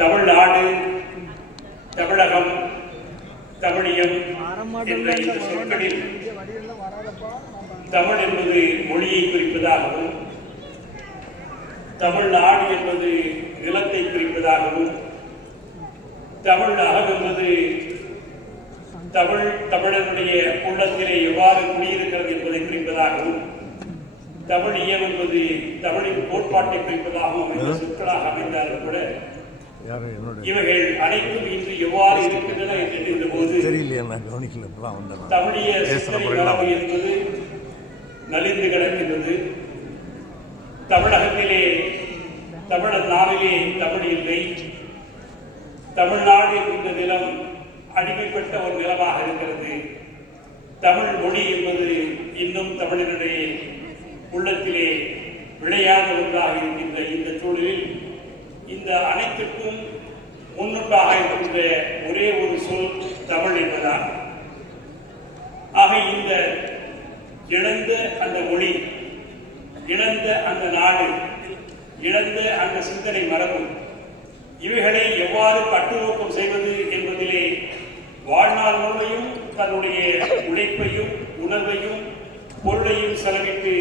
தமிழ்நாடு, தமிழகம், தமிழியம் என்ற இந்த சொற்களில் தமிழ் என்பது மொழியை குறிப்பதாகவும், தமிழ்நாடு என்பது நிலத்தை குறிப்பதாகவும், தமிழகம் என்பது தமிழனுடைய உள்ளத்திலே எவ்வாறு குடியிருக்கிறது என்பதை குறிப்பதாகவும், தமிழியம் என்பது தமிழின் கோட்பாட்டை குறிப்பதாகவும் அமைந்த சொற்களாக அமைந்தாலும் கூட இவைகள் அனைத்தும் இன்று எவ்வாறு இருக்கின்றன என்கின்ற போது தமிழிய சிந்தனை என்பது நலிந்து கிடக்கின்றது. தமிழகத்திலே தமிழர் நாளிலே தமிழ் இல்லை. தமிழ்நாடு என்கின்ற நிலம் அடிமைப்பட்ட ஒரு நிலமாக இருக்கிறது. தமிழ் மொழி என்பது இன்னும் தமிழனுடைய உள்ளத்திலே விளையாத ஒன்றாக இருக்கின்ற இந்த சூழலில் இந்த அனைத்திற்கும் முன்னுட்டாக இருக்கின்ற ஒரே ஒரு சொல் தமிழ் என்பதால் ஆக இந்த இழந்த அந்த மொழி, இழந்த அந்த நாடு, இழந்த அந்த சிந்தனை மரபு, இவைகளை எவ்வாறு கட்டுநோக்கம் செய்வது என்பதிலே வாழ்நாள் முழுமையும் தன்னுடைய உழைப்பையும் உணர்வையும் பொருளையும் செலவிட்டு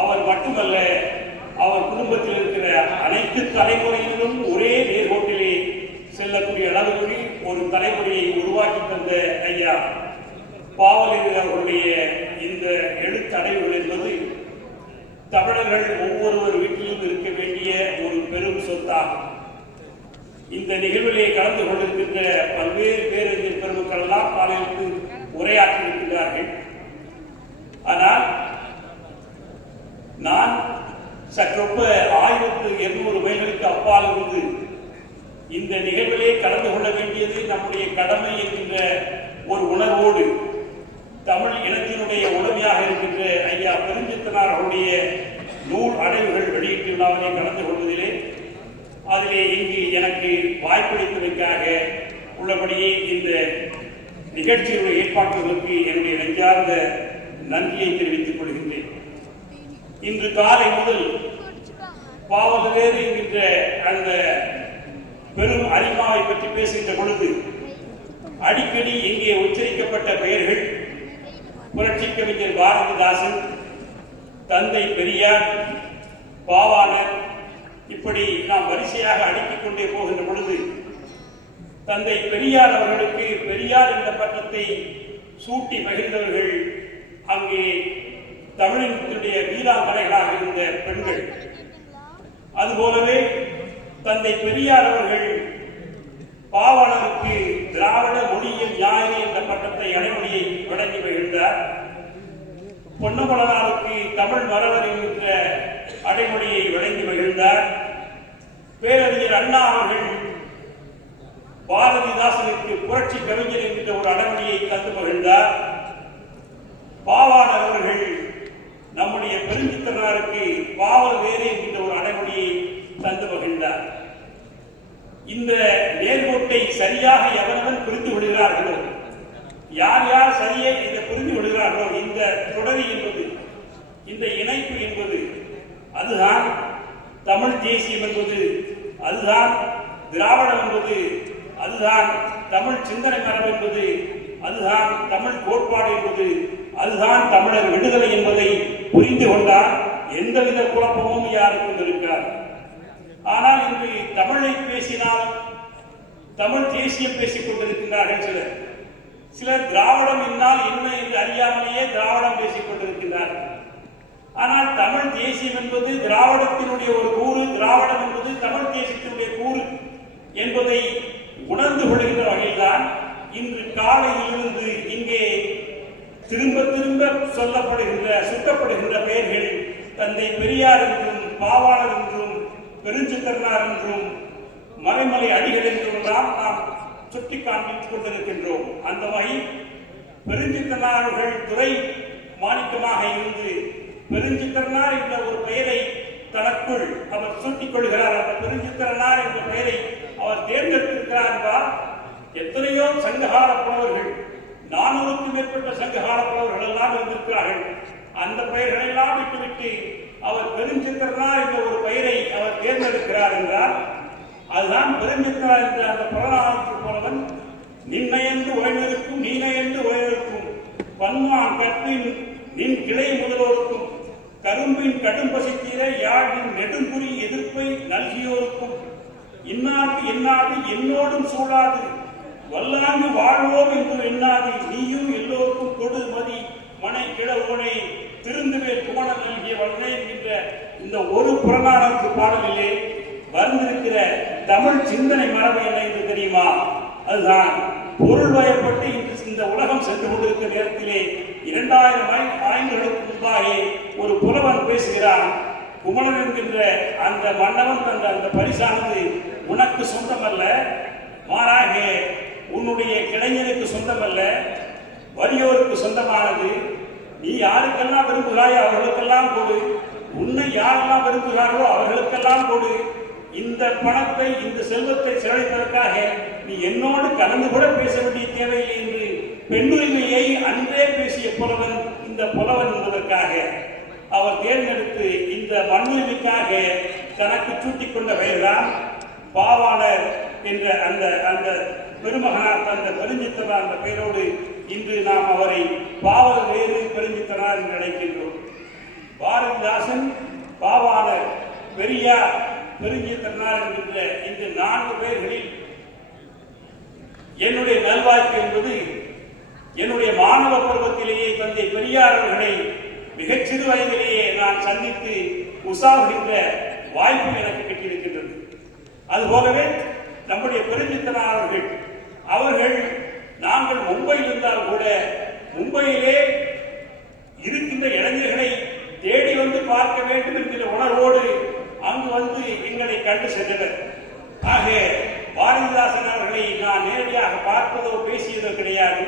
அவர் மட்டுமல்ல அவர் குடும்பத்தில் இருக்கிற அனைத்து தலைமுறையிலும் ஒரே நேர்கோட்டிலே செல்லக்கூடிய அளவுக்கு ஒரு தலைமுறையை உருவாக்கி தந்த ஐயா பாவலர் அவர்களுடைய இந்த எழுத்தடைவுகள் என்பது தமிழர்கள் ஒவ்வொருவர் வீட்டிலும் இருக்க வேண்டிய ஒரு பெரும் சொத்தாகும். இந்த நிகழ்விலே கலந்து கொண்டிருக்கின்ற பல்வேறு பேரறிஞர் பெருமக்கள் எல்லாம் காலையிற்கு உரையாற்றியிருக்கிறார்கள். ஆனால் நான் சற்றொப்ப 1200 மைல்களுக்கு அப்பால் இருந்து இந்த நிகழ்விலே கலந்து கொள்ள வேண்டியது நம்முடைய கடமை என்கின்ற ஒரு உணர்வோடு தமிழ் இனத்தினுடைய உடமையாக இருக்கின்ற ஐயா பெருஞ்சித்தனார் அவருடைய நூல் அடைவுகள் வெளியீட்டு விழாவிலே கலந்து கொள்வதிலே அதிலே இங்கு எனக்கு வாய்ப்பளித்ததற்காக உள்ளபடியே இந்த நிகழ்ச்சியுடைய ஏற்பாடுகளுக்கு என்னுடைய நெஞ்சார்ந்த நன்றியை தெரிவித்துக் கொள்கின்றேன். இன்று காலை முதல் பாவலர் என்கின்ற அந்த பெரும் அரிமாவை பற்றி பேசுகின்ற பொழுது அடிக்கடி இங்கே உச்சரிக்கப்பட்ட பெயர்கள் புரட்சி கவிஞர் பாரதிதாசன், தந்தை பெரியார், பாவாணர், இப்படி நாம் வரிசையாக அடுக்கிக் கொண்டே போகின்ற பொழுது தந்தை பெரியார் அவர்களுக்கு பெரியார் என்ற பட்டத்தை சூட்டி மகிழ்ந்தவர்கள் அங்கே தமிழினுடைய வீராங்கனைகளாக இருந்த பெண்கள். அதுபோலவே தந்தை பெரியார் அவர்கள் பாவாணருக்கு திராவிட மொழியில் ஞாயிறு என்ற பட்டத்தை அடைமொழியை வழங்கி மகிழ்ந்தார். பொன்னம்பலனாருக்கு தமிழ் மரவர் என்கின்ற அடைமொழியை வழங்கி மகிழ்ந்தார். பேரறிஞர் அண்ணா அவர்கள் பாரதிதாசனுக்கு புரட்சி கவிஞர் என்கின்ற ஒரு அடைமொழியை தந்து மகிழ்ந்தார். பாவாணர் அவர்கள் நம்முடைய பெருஞ்சித்தனாருக்கு பாவல் வேறு என்கின்ற ஒரு அடைமொழியை தந்து மகிழ்ந்தார். இந்த நேர்கோட்டை சரியாக எவனவன் புரிந்து கொள்கிறார்களோ, யார் யார் சரியை இதை புரிந்து கொள்கிறார்களோ, இந்த தொடரி என்பது, இந்த இணைப்பு என்பது, அதுதான் தமிழ் தேசியம் என்பது, அதுதான் திராவிடம் என்பது, அதுதான் தமிழ் சிந்தனை மரபு என்பது, அதுதான் தமிழ் கோட்பாடு என்பது, அதுதான் தமிழர் விடுதலை என்பதை புரிந்து கொண்டால் எந்தவித குழப்பமும் யாருக்கும் இருக்காது. ஆனால் இன்று தமிழை பேசினால் தமிழ் தேசியம் பேசிக் கொண்டிருக்கின்றார்கள். சிலர் திராவிடம் என்னால் என்ன என்று அறியாமலேயே திராவிடம் பேசிக் கொண்டிருக்கின்றார்கள். ஆனால் தமிழ் தேசியம் என்பது திராவிடத்தினுடைய ஒரு கூறு, திராவிடம் என்பது தமிழ் தேசியத்தினுடைய கூறு என்பதை உணர்ந்து கொள்கின்ற வகையில்தான் இன்று காலையிலிருந்து இங்கே திரும்ப திரும்ப சொல்லப்படுகின்ற சுட்டப்படுகின்ற பெயர்கள் தந்தை பெரியார் என்றும் பாவாணர் என்றும் பெருஞ்சித்தனார் என்றும் மறைமலை அடிகள் என்றும் நாம் சுட்டி காண்பித்துக் கொண்டிருக்கின்றோம். அந்த வகையில் பெருஞ்சித்தனார்கள் துறை மாணிக்கமாக இருந்து பெருஞ்சித்தனார் என்ற ஒரு பெயரை தனக்குள் அவர் சூட்டிக் கொள்கிறார். அந்த பெருஞ்சித்தனார் என்ற பெயரை அவர் தேர்ந்தெடுத்திருக்கிறார் என்றால் எத்தனையோ சங்ககால புலவர்கள், 400க்கும் மேற்பட்ட சங்ககால புலவர்கள் எல்லாம் இருந்திருக்கிறார்கள். அந்த பெயர்களை எல்லாம் விட்டுவிட்டு அவர் பெருஞ்சித்தனார் என்ற ஒரு பெயரை அவர் தேர்ந்தெடுக்கிறார் என்றால் அதுதான் பெருஞ்சித்திரனார் என்ற அந்த புறநானூற்று போலவன் நின்னையென்று உறவினருக்கும் நீனையென்று உறவினருக்கும் பன்மான் கற்பின் நின் கிளை முதல்வோருக்கும் கரும்பின் கடும் பசித்தீர யாழின் நெடுங்குறி எதிர்ப்பை நல்கியோருக்கும் இன்னாக்கு என்னாது என்னோடும் சூழாது வல்லாங்கு வாழ்வோம் என்று எண்ணாது நீயும் எல்லோருக்கும் கொடு மதி மனை கிழவோனை திருந்துவேல் குமணன் நல்கிய வளனே என்கின்ற இந்த ஒரு புறநானூற்று பாடலிலே வந்திருக்கிற தமிழ் சிந்தனை மரபு என்ன என்று தெரியுமா? அதுதான் பொருள் வயப்பட்டு இன்று இந்த உலகம் சென்று கொண்டிருக்கிற நேரத்திலே 2000 ஆண்டுகளுக்கு முன்பாக ஒரு புலவன் பேசுகிறான். குமணன் என்கின்ற அந்த மன்னவன் தந்த அந்த பரிசானது உனக்கு சொந்தமல்ல, மாறாக உன்னுடைய கிளைஞனுக்கு சொந்தமல்ல, வறியோருக்கு சொந்தமானது. நீ யாருக்கெல்லாம் விரும்புகிறாயோ அவர்களுக்கெல்லாம் கொடு, உன்னை யாரெல்லாம் விரும்புகிறார்களோ அவர்களுக்கெல்லாம் கொடு. இந்த பணத்தை இந்த செல்வத்தை செலவழிப்பதற்காக நீ என்னோடு கலந்து கூட பேச வேண்டிய தேவையில்லை என்று பெண்ணுரிமையை அன்றே பேசிய புலவன் இந்த புலவன் என்பதற்காக அவர் தேர்ந்தெடுத்து இந்த மண்ணுரிமைக்காக தனக்கு சூட்டிக் கொண்ட பெயர்தான் பாவாணர் என்ற அந்த அந்த பெருமகனார் தந்த பெருஞ்சித்திரனார் என்ற பெயரோடு இன்று நாம் அவரை பாவல் வேறு பெருஞ்சித்திரனார் என்று அழைக்கின்றோம். பாரதிதாசன், பாவாணர், பெரியார், பெருஞ்சித்திரனார் என்கின்ற இந்த 4 பேர்களில் என்னுடைய நல்வாய்ப்பு என்பது என்னுடைய மாணவ பருவத்திலேயே தந்தை பெரியார் அவர்களை மிகச் சிறு வயதிலேயே நான் சந்தித்து உற்சாகின்ற வாய்ப்பு எனக்கு கிட்டியிருக்கின்றது. அதுபோலவே நம்முடைய பெருஞ்சித்திரனார் அவர்கள் நாங்கள் மும்பையில் இருந்தால் கூட மும்பையிலே இருக்கின்ற இளைஞர்களை தேடி வந்து பார்க்க வேண்டும் என்கிற உணர்வோடு அங்கு வந்து எங்களை கண்டு சென்றனர். ஆக பாரதிதாசன் அவர்களை நான் நேரடியாக பார்ப்பதோ பேசியதோ கிடையாது.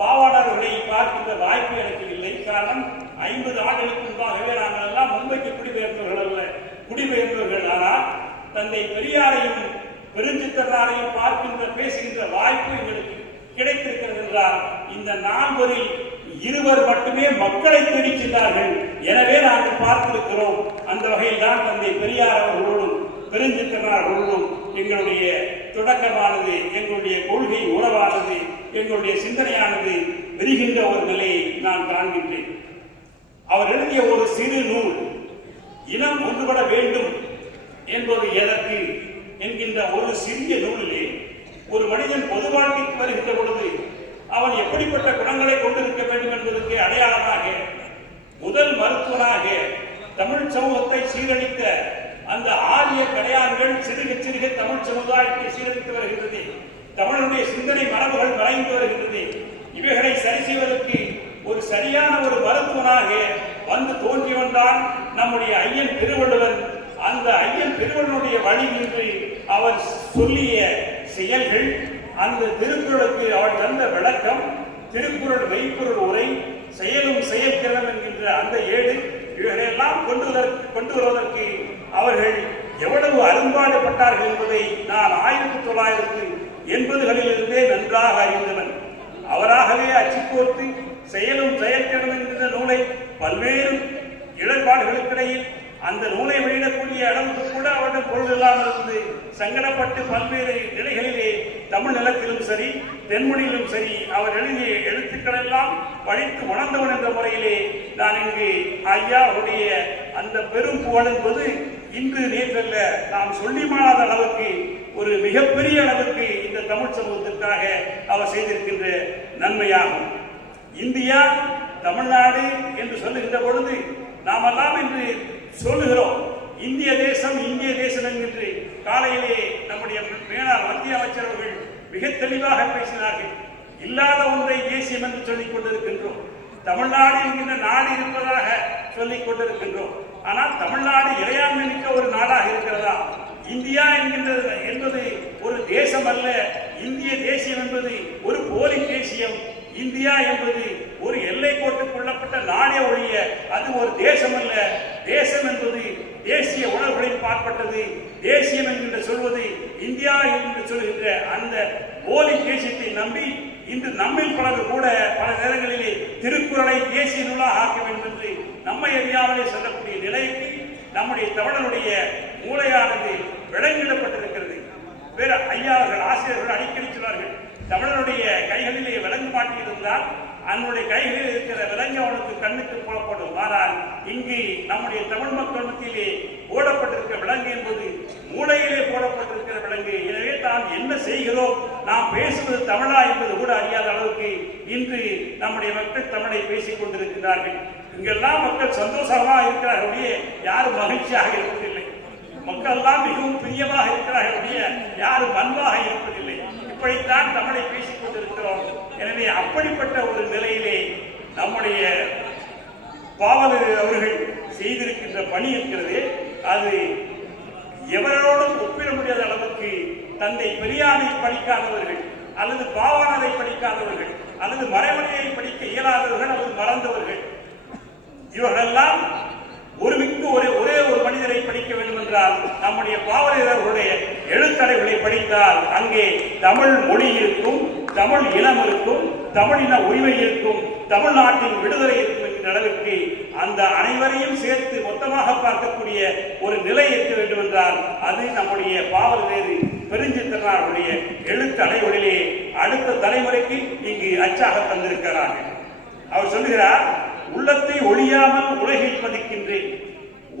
பாவாணர்களை பார்க்கின்ற வாய்ப்பு எனக்கு இல்லை. காரணம் 50 ஆண்டுகளுக்கு முன்பாகவே நாங்கள் எல்லாம் மும்பைக்கு குடிபெயர்ந்தவர்கள் அல்ல, குடிபெயர்ந்தவர்கள். ஆனால் தந்தை பெரியாரையும் பெருஞ்சித்திரனாரையும் பார்க்கின்ற பேசுகின்ற வாய்ப்பு எங்களுக்கு கிடைத்திருக்கிறது என்றால் இந்த 4 2 மட்டுமே மக்களை தேடி சென்றார்கள். எனவே நாங்கள் பார்த்திருக்கிறோம். அந்த வகையில் தான் தந்தை பெரியார் அவர்களோடும் பெருஞ்சித்திரனார் அவர்களோடும் எங்களுடைய தொடக்கமானது, எங்களுடைய கொள்கை உறவானது, எங்களுடைய சிந்தனையானது விரிகின்ற ஒரு நிலையை நான் காண்கின்றேன். அவர் எழுதிய ஒரு சிறு நூல் இனம் ஒன்றுபட வேண்டும் என்பது எதற்கு என்கின்ற ஒரு சிறிய நூலிலே ஒரு மனிதன் பொது வாழ்க்கைக்கு வருகின்ற பொழுது அவன் எப்படிப்பட்ட குணங்களை கொண்டிருக்க வேண்டும் என்பதற்கு அடையாளமாக முதல் மருத்துவனாக தமிழ் சமூகத்தை சீரழித்த அந்த ஆரிய கடையான்கள் சிறுக சிறுக தமிழ் சமுதாயத்தை சீரழித்து வருகின்றது. தமிழனுடைய சிந்தனை மரபுகள் மறைந்து வருகின்றது. இவைகளை சரி செய்வதற்கு ஒரு சரியான ஒரு மருத்துவனாக வந்து தோன்றி வந்தான் நம்முடைய ஐயன் திருவள்ளுவன். அந்த ஐயன் திருவள்ளுவனுடைய வழி நின்று அவர் சொல்லிய செயல்கள், அந்த திருக்குறளுக்கு அவர் தந்த விளக்கம், திருக்குறள் மெய்ப்பொருள் உரை, செயலும் செயற்கிழம் என்கின்ற அந்த 7 இவைகளெல்லாம் கொண்டு வருவதற்கு அவர்கள் எவ்வளவு அரும்பாடுபட்டார்கள் என்பதை நான் 1980களிலிருந்தே நன்றாக அறிந்தவன். அவராகவே அச்சுக்கோர்த்து செயலும் செயற்கிழம் என்கின்ற நூலை பல்வேறு இடர்பாடுகளுக்கிடையில் அந்த நூலை வெளியிடக்கூடிய அளவுக்கு கூட அவரிடம் பொருள் இல்லாமல் இருந்து சங்கடப்பட்டு பல்வேறு நிலைகளிலே தமிழ் நிலத்திலும் சரி தென்மொழியிலும் சரி அவர் எழுதிய எழுத்துக்கள் எல்லாம் படித்து உணர்ந்தவன் என்ற முறையிலே நான் இங்கு ஐயாவுடைய அந்த பெரும் புகழ் என்பது இன்று நேற்றல்ல, நாம் சொல்லி மாறாத அளவுக்கு ஒரு மிகப்பெரிய அளவுக்கு இந்த தமிழ் சமூகத்திற்காக அவர் செய்திருக்கின்ற நன்மையாகும். இந்தியா தமிழ்நாடு என்று சொல்லுகின்ற பொழுது நாமெல்லாம் இன்று சொல்லுகிறோம் இந்திய தேசம் இந்திய தேசம் என்கின்ற காலையிலே நம்முடைய மேலாள் மத்திய அமைச்சர் அவர்கள் மிக தெளிவாக பேசினார்கள். இல்லாத ஒன்றை தேசியம் என்று சொல்லிக் கொண்டிருக்கின்றோம். தமிழ்நாடு என்கின்ற நாடு இருப்பதாக சொல்லிக் கொண்டிருக்கின்றோம். ஆனால் தமிழ்நாடு இறையாண்மை மிக்க ஒரு நாடாக இருக்கிறதா? இந்தியா என்கின்றது என்பது ஒரு தேசம் அல்ல. இந்திய தேசியம் என்பது ஒரு போலி தேசியம். இந்தியா என்பது ஒரு எல்லை கோட்டுக்குள்ளப்பட்ட நாடே ஒழிய அது ஒரு தேசம் அல்ல. தேசம் என்பது தேசிய உணர்வுகளில் பாற்பட்டது. தேசியம் என்கின்ற சொல்வது இந்தியா என்று சொல்கின்ற அந்த போலி தேசியத்தை நம்பி இன்று நம்மில் பலர் கூட பல நேரங்களிலே திருக்குறளை தேசிய நூலாக ஆக்க வேண்டும் என்று நம்மை அறியாமலே சொல்லக்கூடிய நிலைக்கு நம்முடைய தமிழனுடைய மூளையானது விளங்கிடப்பட்டிருக்கிறது. ஐயா அவர்கள் ஆசிரியர்கள் அடிக்கடி சொல்வார்கள், தமிழனுடைய கைகளிலே விலங்கு மாட்டியிருந்தால் அவனுடைய கைகளில் இருக்கிற விலங்கு அவனுக்கு கண்ணுக்கு புலப்படும். ஆனால் இங்கு நம்முடைய தமிழ் மக்கள் மத்தியிலே போடப்பட்டிருக்கிற விலங்கு என்பது மூளையிலே போடப்பட்டிருக்கிற விலங்கு. எனவே தான் என்ன செய்கிறோம், நாம் பேசுவது தமிழா என்பது கூட அறியாத அளவுக்கு இன்று நம்முடைய மக்கள் தமிழை பேசிக் கொண்டிருக்கிறார்கள். இங்கெல்லாம் மக்கள் சந்தோஷமாக இருக்கிறார்கள், யாரும் மகிழ்ச்சியாக இருப்பதில்லை. மக்கள் எல்லாம் மிகவும் பிரியமாக இருக்கிறார்கள், யாரும் அன்பாக இருப்பதில்லை. இப்படித்தான் தமிழை பேசிக் கொண்டிருக்கிறோம். எனவே அப்படிப்பட்ட ஒரு நிலையிலே நம்முடைய பாவலர் அவர்கள் செய்திருக்கின்ற பணி இருக்கிறது. அது எவரோடும் ஒப்பிட முடியாத அளவுக்கு தந்தை பெரியாரை படிக்காதவர்கள் அல்லது பாவாணரை படிக்காதவர்கள் அல்லது மறைமொழியை படிக்க இயலாதவர்கள் அல்லது மறந்தவர்கள், இவர்களெல்லாம் ஒருமிக்க ஒரே ஒரு மனிதரை படிக்க வேண்டும் என்றால் நம்முடைய பாவலர்களுடைய எழுத்தடைகளை படித்தால் அங்கே தமிழ் மொழி இருக்கும், தமிழ் இனம் இருக்கும், தமிழின உரிமை இருக்கும், தமிழ்நாட்டின் விடுதலை இருக்கும் என்கிற அளவிற்கு அந்த அனைவரையும் சேர்த்து மொத்தமாக பார்க்கக்கூடிய ஒரு நிலை இருக்க வேண்டும் என்றால் அது நம்முடைய பாவலர் பெருஞ்சித்திரனாருடைய எழுத்தடைகளிலே அடுத்த தலைமுறைக்கு இங்கு அச்சாக தந்திருக்கிறார்கள். அவர் சொல்லுகிறார், உள்ளத்தை ஒளியாமல் உலகில் பதிக்கின்றேன்,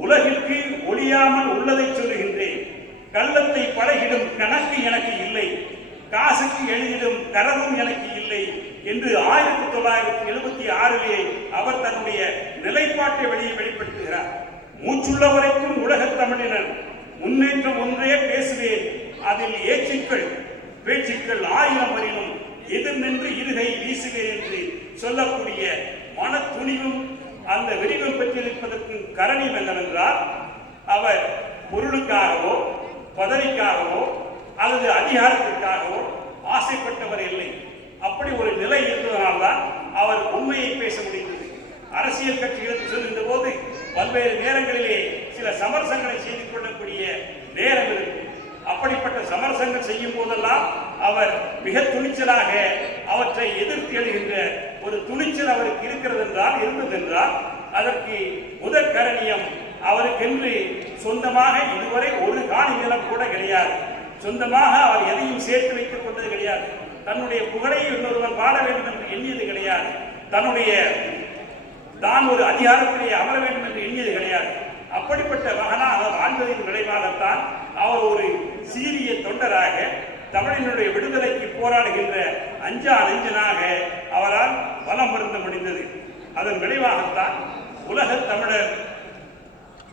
உலகிற்கு ஒளியாமல் உள்ளதை சொல்லுகின்றேன், கள்ளத்தை பழகிடும் கணக்கு எனக்கு இல்லை, காசுக்கு எழுதிடும் கரவும் எனக்கு இல்லை என்று 1976 அவர் தன்னுடைய நிலைப்பாட்டை வெளிப்படுத்துகிறார். மூச்சுள்ள வரைக்கும் உலகத் தமிழினர் முன்னேற்றம் ஒன்றே பேசுவேன், அதில் ஏச்சுக்கள் பேச்சுக்கள் 1000 வரினும் எதிர் நின்று இருகை வீசுவேன் என்று சொல்லக்கூடிய மன துணிவும் அந்த விரிவும் பெற்றிருப்பதற்கு கரணியம் என்னவென்றால், அவர் பொருளுக்காகவோ பதவிக்காகவோ அல்லது அதிகாரத்திற்காகவோ ஆசைப்பட்டவர் இல்லை. அப்படி ஒரு நிலை இருந்ததனால்தான் அவர் உண்மையை பேச முடிந்தது. அரசியல் கட்சிகளுக்கு செல்கின்ற போது பல்வேறு நேரங்களிலே சில சமரசங்களை செய்து கொள்ளக்கூடிய நேரம் இருக்கும். அப்படிப்பட்ட சமரசங்கள் செய்யும் போதெல்லாம் அவர் மிக துணிச்சலாக அவற்றை எதிர்த்து எழுகின்ற ஒரு துணிச்சல் அவருக்கு இருந்ததென்றால் அதற்கு முதற் கரணியம் அவருக்கென்று சொந்தமாக இதுவரை ஒரு காணி நிலம் கூட கிடையாது. சொந்தமாக அவர் எதையும் சேர்த்து வைத்துக் கொண்டது கிடையாது. தன்னுடைய புகழை இன்னொருவன் வாழ வேண்டும் என்று எண்ணியது கிடையாது. தான் ஒரு அதிகாரத்திலே அமர வேண்டும் என்று எண்ணியது கிடையாது. அப்படிப்பட்ட மகனாக வாழ்ந்ததின் விளைவாகத்தான் அவர் ஒரு சீரிய தொண்டராக தமிழினுடைய விடுதலைக்கு போராடுகின்ற அஞ்சா நெஞ்சனாக அவரால் பலம் வருந்த முடிந்தது. அதன் விளைவாகத்தான் உலக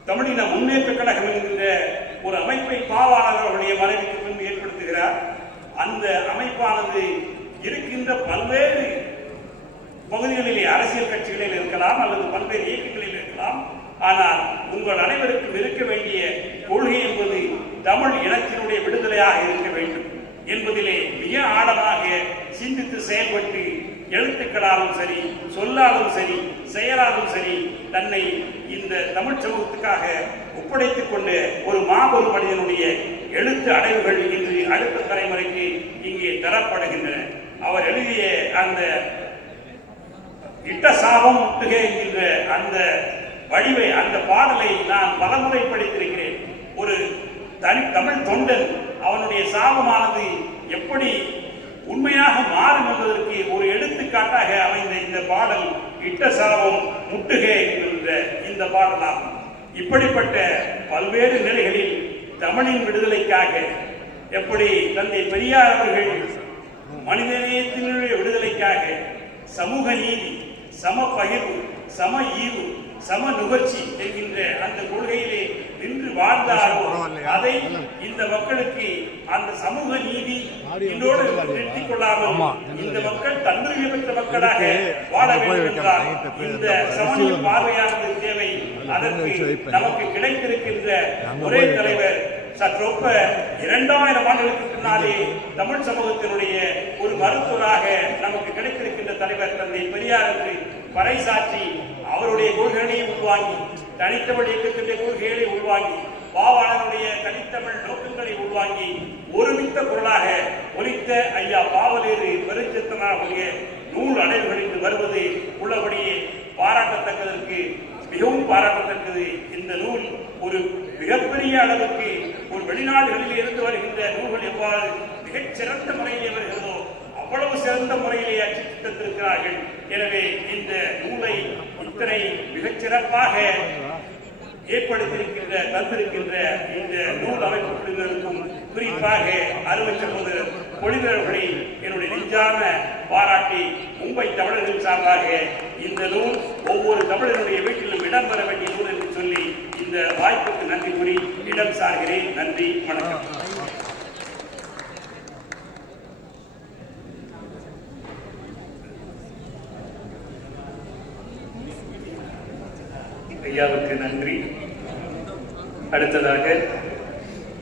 தமிழின முன்னேற்ற கழகம் என்கின்ற ஒரு அமைப்பை பாவாளர்களுடைய மறைவுக்கு பின்பு ஏற்படுத்துகிறார். அந்த அமைப்பானது இருக்கின்ற பல்வேறு பகுதிகளிலே அரசியல் கட்சிகளில் இருக்கலாம் அல்லது பல்வேறு இயக்கங்களில் இருக்கலாம். ஆனால் உங்கள் அனைவருக்கும் இருக்க வேண்டிய கொள்கை என்பது தமிழ் இனத்தினுடைய விடுதலையாக இருக்க வேண்டும் என்பதிலே மிக ஆழமாக சிந்தித்து செயல்பட்டு எழுத்துக்களாலும் சரி, சொல்லாலும் சரி, செயலாலும் சரி தன்னை இந்த தமிழ் சமூகத்துக்காக ஒப்படைத்துக் கொண்ட ஒரு மாபெரும் மனிதனுடைய எழுத்து அடைவுகள் இன்று அடுத்த தலைமுறைக்கு இங்கே தரப்படுகின்றன. அவர் எழுதிய அந்த இட்ட சாபம் முட்டுக என்கின்ற அந்த வடிவை, அந்த பாடலை நான் பலமுறை படித்திருக்கிறேன். ஒரு தமிழ் தொண்டன் அவனுடைய சாபமானது எப்படி உண்மையாக மாறும் என்பதற்கு ஒரு எடுத்துக்காட்டாக அமைந்த இந்த பாடல் இட்ட சாபம் முட்டுக என்கின்ற இந்த பாடலாகும். இப்படிப்பட்ட பல்வேறு நிலைகளில் தமிழின் விடுதலைக்காக எப்படி தந்தை பெரியார் அவர்கள் மனிதநேயத்தினுடைய விடுதலைக்காக சமூக நீதி, சம பகிர்வு, சம ஈவு, சம நுகர்ச்சி என்கின்ற அந்த கொள்கையிலே நின்று வாழ்ந்தாரோ அதை இந்த மக்களுக்கு அந்த சமூக நீதி இதோடு நிறுத்திக் கொள்ளாமல் இந்த மக்கள் தன்னுரிமை பெற்ற மக்களாக வாழ வேண்டும் என்றால் இந்த சமநிலை பார்வையானது தேவை. அதற்கு நமக்கு கிடைத்திருக்கின்ற ஒரே தலைவர் சற்றொப்ப 2000 ஆண்டுகளுக்கு பின்னாலே தமிழ் சமூகத்தினுடைய ஒரு மருத்துவராக நமக்கு கிடைத்திருக்கின்ற தலைவர் தந்தை பெரியார் என்று பறைசாற்றி அவருடைய கொள்கைகளை உள்வாங்கி, தனித்தமிழ் இயக்கத்தினுடைய கொள்கைகளை உள்வாங்கி, பாவாணருடைய தனித்தமிழ் நோக்கங்களை உள்வாங்கி ஒருமித்த குரலாக ஒலித்த ஐயா பாவலேறு பெருஞ்சித்திரனாருடைய நூல் அடைவுகளில் வருவது உள்ளபடியே பாராட்டத்தக்கதற்கு மிகவும் பாராட்டத்தக்கது. இந்த நூல் ஒரு மிகப்பெரிய அளவுக்கு ஒரு வெளிநாடுகளில் இருந்து வருகின்ற நூல்கள் எவ்வாறு மிகச் சிறந்த முறையிலே வருகிறதோ அவ்வளவு சிறந்த முறையிலே அச்சிட்டு தந்திருக்கிறார்கள். எனவே இந்த நூலை இத்தனை மிகச் சிறப்பாக ஏற்படுத்தியிருக்கின்ற தந்திருக்கின்ற இந்த நூல் அமைப்பு குழுவினருக்கும் குறிப்பாக அருமை சகோதரர் பொழிவர்களை என்னுடைய நெஞ்சான பாராட்டி மும்பை தமிழர்கள் சார்பாக இந்த நூல் ஒவ்வொரு தமிழருடைய வீட்டிலும் இடம்பெற வேண்டிய நூல் என்று சொல்லி இந்த வாய்ப்புக்கு நன்றி கூறி இடம் சார்கிறேன். நன்றி, வணக்கம். ஐயாவுக்கு நன்றி. அடுத்ததாக